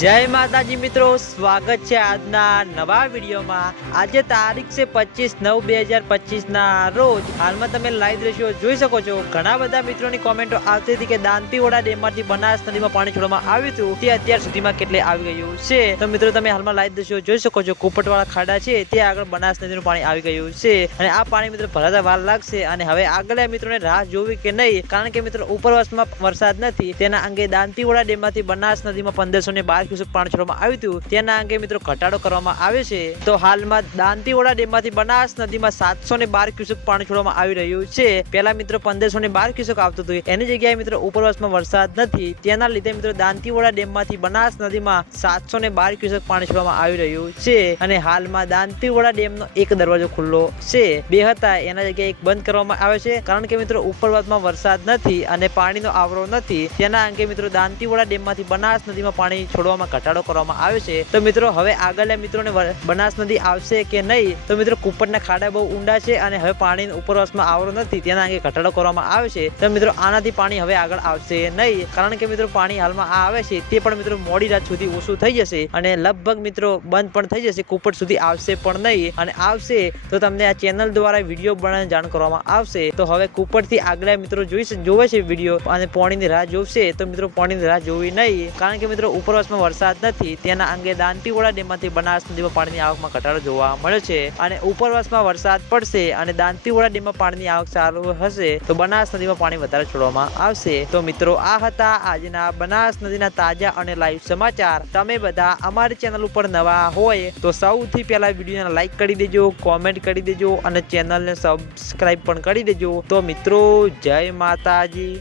જય માતાજી મિત્રો, સ્વાગત છે આજના નવા વિડીયોમાં. આજે તારીખ છે પચીસ નવ બે હજાર પચીસ ના રોજ હાલમાં તમે લાઈવ દ્રશ્યો જોઈ શકો છો. ઘણા બધા મિત્રોની કોમેન્ટો આવતી હતી કે દાંતીવાડા ડેમમાંથી બનાસ નદીમાં પાણી છોડવામાં આવ્યું હતું. તે અત્યાર સુધીમાં કેટલે આવી ગયું છે? તો મિત્રો, તમે હાલમાં લાઈવ દ્રશ્યો જોઈ શકો છો. કુપટવાળા ખાડા છે તે આગળ બનાસ નદીનું પાણી આવી ગયું છે. અને આ પાણી મિત્રો ભરાતા વાર લાગશે અને હવે આગળ મિત્રોને રાહ જોવી કે નહીં, કારણ કે મિત્રો, ઉપરવાસમાં વરસાદ નથી. તેના અંગે દાંતીવાડા ડેમમાંથી બનાસ નદીમાં પંદરસો ને બાર ક્યુસેક પાણી છોડવામાં આવ્યું હતું. તેના અંગે મિત્રો ઘટાડો કરવામાં આવ્યો છે. તો હાલમાં દાંતીવાડા ડેમમાંથી બનાસ નદીમાં સાતસો ને બાર ક્યુસેક પાણી છોડવામાં આવી રહ્યું છે. પહેલા મિત્રો પંદરસો ને બાર ક્યુસેક આવતું હતું. એની જગ્યાએ મિત્રો ઉપરવાસમાં વરસાદ નથી. તેના લીધે મિત્રો દાંતીવાડા ડેમમાંથી બનાસ નદીમાં સાતસો ને બાર ક્યુસેક પાણી છોડવામાં આવી રહ્યું છે. અને હાલમાં દાંતીવાડા ડેમનો એક દરવાજો ખુલ્લો છે. બે હતા, એના જગ્યાએ એક બંધ કરવામાં આવે છે. કારણ કે મિત્રો ઉપરવાસમાં વરસાદ નથી અને પાણીનો આવરો નથી. તેના અંગે મિત્રો દાંતીવાડા ડેમમાંથી બનાસ નદીમાં પાણી છોડવામાં ઘટાડો કરવામાં આવે છે. તો મિત્રો, હવે આગળ મિત્રોને બનાસ નદી આવશે કે નહીં? તો મિત્રો કુપરના ખાડા બહુ ઊંડા છે અને હવે પાણી ઉપરવાસમાં આવરો નથી. તેના અંગે ઘટાડો કરવામાં આવે છે. તો મિત્રો, આનાથી પાણી હવે આગળ આવશે નહીં. કારણ કે મિત્રો, પાણી હાલમાં આવે છે, તે પણ મિત્રો મોડી રાત સુધી ઓછું થઈ જશે અને લગભગ મિત્રો, બંધ પણ થઈ જશે. કુપટ સુધી આવશે પણ નહીં અને આવશે તો તમને આ ચેનલ દ્વારા વીડિયો બનાવીને જાણ કરવામાં આવશે. તો હવે કુપટથી આગલા મિત્રો જોઈ જોવે છે વીડિયો અને પાણીની રાહ જોશે. તો મિત્રો, પાણીની રાહ જોવી નહીં. કારણ કે મિત્રો, ઉપરવાસમાં વરસાદ નથી, તેના અંગે દાંતીવોડા ડેમમાંથી બનાસ નદીમાં પાણીની આવકમાં ઘટાડો જોવા મળ્યો છે અને ઉપરવાસમાં વરસાદ પડશે અને દાંતીવાડા ડેમમાં પાણીની આવક ચાલુ હશે, તો બનાસ નદીમાં પાણી વધારે છોડવામાં આવશે. તો મિત્રો, આ હતા આજના બનાસ નદીના તાજા અને લાઈવ સમાચાર. તમે બધા અમારી ચેનલ ઉપર નવા હોય, તો સૌથી પહેલા વિડીયોને લાઈક કરી દેજો, કોમેન્ટ કરી દેજો અને ચેનલને સબસ્ક્રાઈબ પણ કરી દેજો. તો મિત્રો, જય માતાજી.